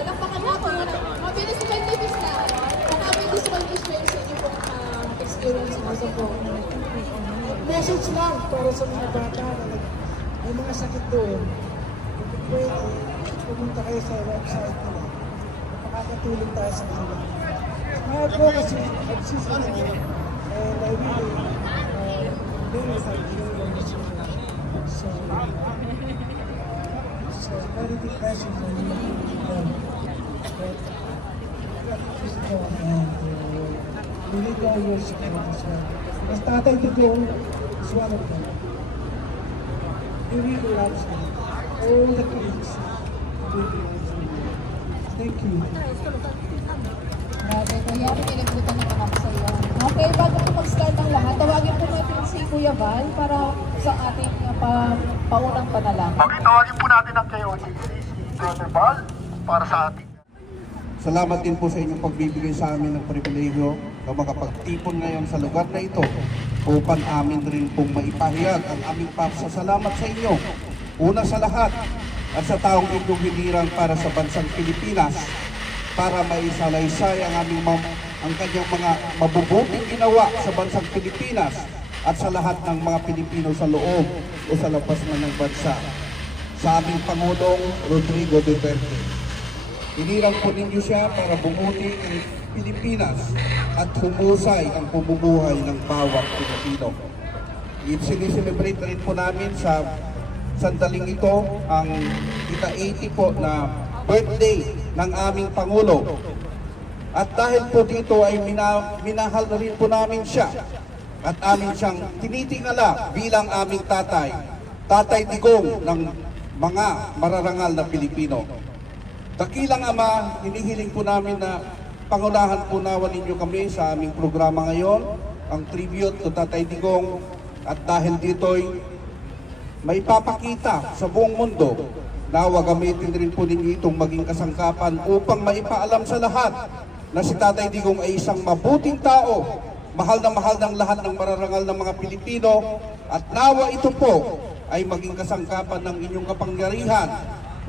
Palakpakan natin. Mabilis na magbibis na. Mabilis na magbibis sa inyo pong experience sa mga po. Message lang para sa mga bata na may mga sakit doon. Kung pwede, pumunta kayo sa website nila. Makakatulong tayo sa kanila. Mga po kasi nagsisino and I really thank you. So very big question for you. We need all your support as well. Mas Tatay Digong is one of them. He really loves me. All the kids really loves me. Thank you. Grabe, Kuya, pinagbutan naman ako sa iyo. Okay, bago po mag-start ang lahat, tawagin po natin si Kuya Val para sa ating paunang panalangin. Okay, tawagin po natin ang KOJC, si Brother Val, para sa ating. Salamat din po sa inyong pagbibigay sa amin ng pribilegyo na makapagtipon ngayon sa lugar na ito upang amin rin pong maipahayag ang aming pasasalamat sa inyo. Una sa lahat at sa taong inyong hinirang para sa bansang Pilipinas para maisalaysay ang ang kanyang mga mabubuting ginawa sa bansang Pilipinas at sa lahat ng mga Pilipino sa loob o sa labas na ng bansa. Sa aming Pangulong Rodrigo Duterte. Hinirang po ninyo siya para bumuti ang Pilipinas at humusay ang pamumuhay ng bawat Pilipino. Sineselebrate na rin po namin sa sandaling ito ang ika-80 po na birthday ng aming Pangulo. At dahil po dito ay minahal na rin po namin siya at amin siyang tinitingala bilang aming tatay, Tatay Digong ng mga mararangal na Pilipino. Dakilang Ama, hinihiling po namin na pangunahan po nawa ninyo kami sa aming programa ngayon, ang tribute to Tatay Digong. At dahil dito'y may papakita sa buong mundo, nawa gamitin rin po ninyo itong maging kasangkapan upang maipaalam sa lahat na si Tatay Digong ay isang mabuting tao, mahal ng lahat ng mararangal ng mga Pilipino, at nawa ito po ay maging kasangkapan ng inyong kapangyarihan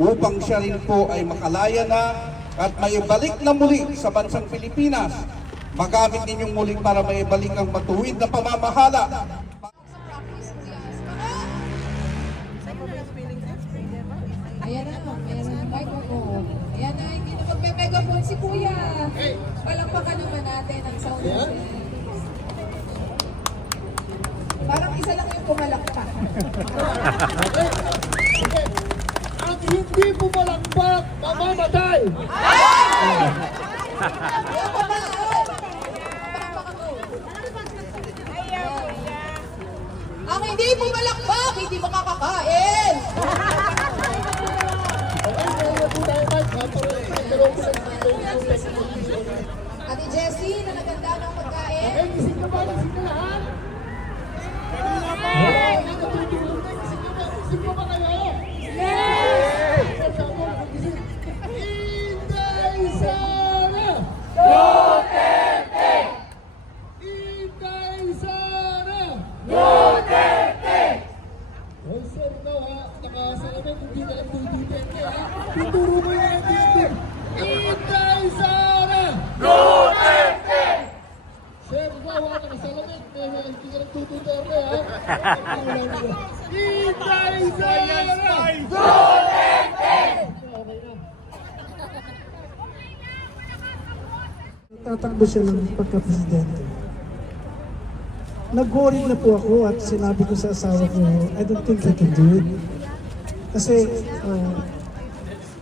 upang siya rin po ay makalaya na at maibalik na muli sa bansang Pilipinas. Magamit ninyong muli para maibalik ang matuwid na pamamahala. Ayan na, meron ng microphone. Ayan na, hindi na magpe-megaphone si Kuya. Palakpakan naman natin ang sound system. Parang isa lang yung pumalakpak. At hindi pumalakpak, mamamatay! Ang hindi pumalakpak, hindi makakakain! Ate Jessie, na naganda ng pagkain. Gising ka ba? Gising ka lahat? Gising ka ba kayo? Yes! Inday Sara! Duterte! Inday Sara! Duterte! Oh, sir, no ha? Nakasalamin, hindi na lang Duterte ha? Tuturo mo yan, Discord! Inday Sara! Duterte! Sir, ikaw ha? Nakasalamin, hindi ka lang Duterte ha? Inday Sara! Duterte! Tatakbo siya ng pagka-presidente. Nag-worry na po ako at sinabi ko sa asawa ko, I don't think I can do it. Kasi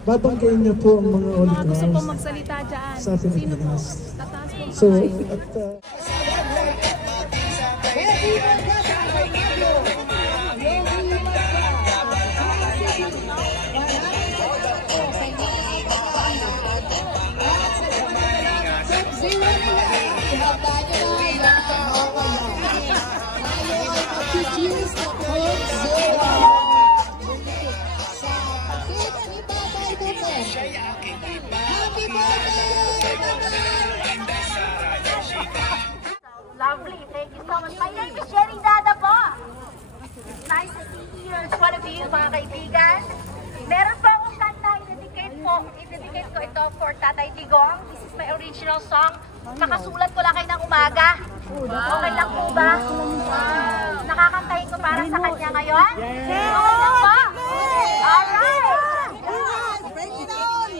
babanggain niya po ang mga oligarchs sa Pilipinas. So, at Lovely, thank you so much. My name is Jenny Dada po. It's nice to see you in front of you, mga kaibigan. Meron pa akong kanta, i-dedicate ko ito for Tatay Digong. This is my original song. Nakasulat ko lang kayo ng umaga. Okay lang po ba? Nakakantahin ko para sa kanya ngayon? Okay lang po? Alright! Break it on!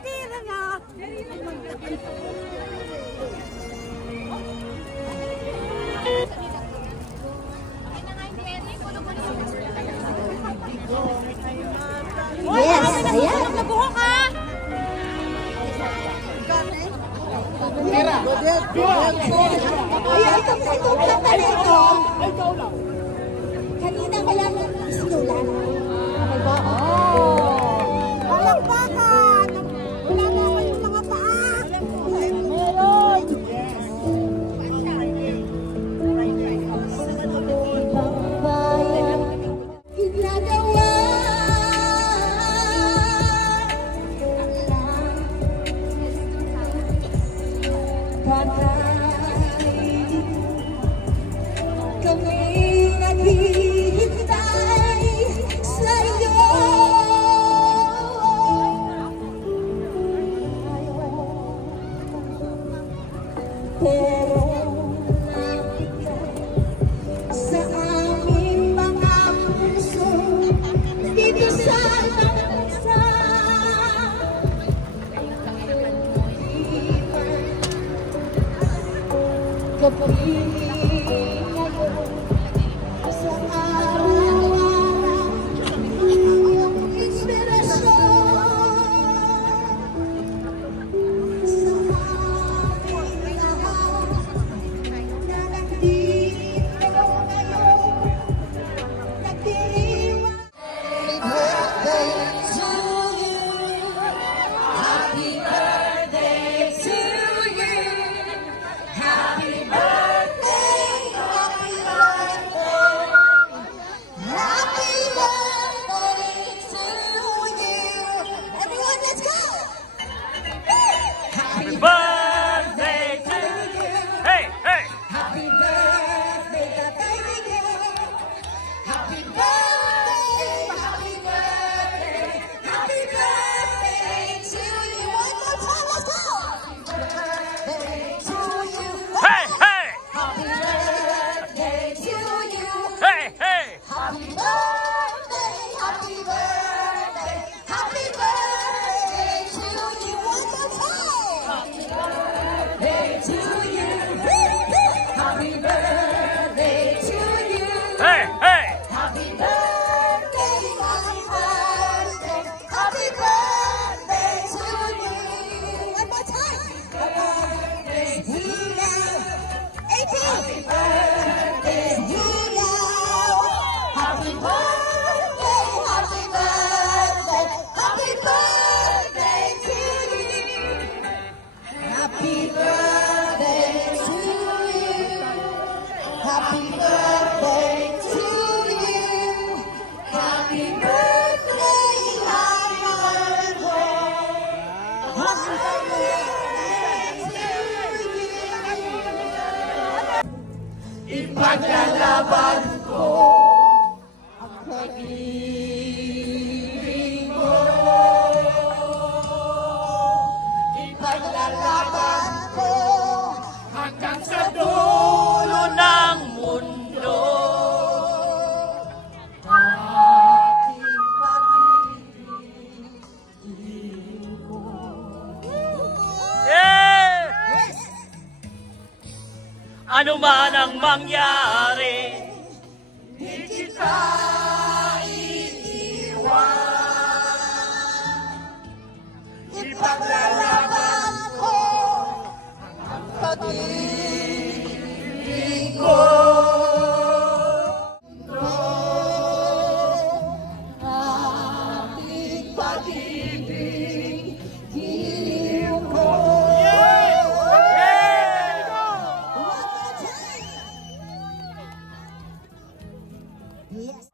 Tira na! Yes! Ayan! Nabuhok ka! Ay, itong kanta na ito. Kanina ko lang sinulat. Okay ba? Palakpakan! Wala na kayong mga paa. Meron! Ginagawa kami naghihintay sa'yo. Pero sa aming mga puso dito sa bansa, kapiling ngayon sa araw-araw iyong inspirasyon sa aming lahat na nandito ngayon nagdiriwang. Happy birthday to you. Happy birthday, happy birthday, happy birthday to you. Everyone, let's go! Happy Birthday to you. Hey, hey. Happy birthday, Tatay Digong. Happy birthday, happy birthday, happy birthday to you. One more time, let's go! Happy birthday to you. Hey, hey. Happy birthday to you. Hey, hey. Happy birthday, happy birthday, happy birthday to you. One more time. Happy birthday to you. Happy birthday to you. Hey, hey. Happy birthday, happy birthday, happy birthday to you. One more time. Happy birthday to you. Happy birthday, happy birthday, happy birthday to you. Happy birthday to you. Happy birthday to you. Happy birthday, happy birthday. Ipaglalaban ko ang pag-ibig mo. Ipaglalaban ko Hanggang sa dulo ng mundo. aking pag-ibig mo. Yeah! Yes! Ano man ang mangyari, Di kita iiwan. Ipaglalaban ko ang pag-ibig ko. Aking pag-ibig, giliw ko. Yes.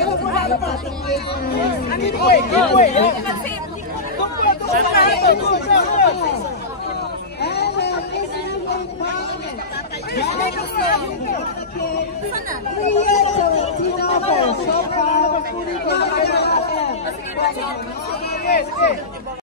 Tino,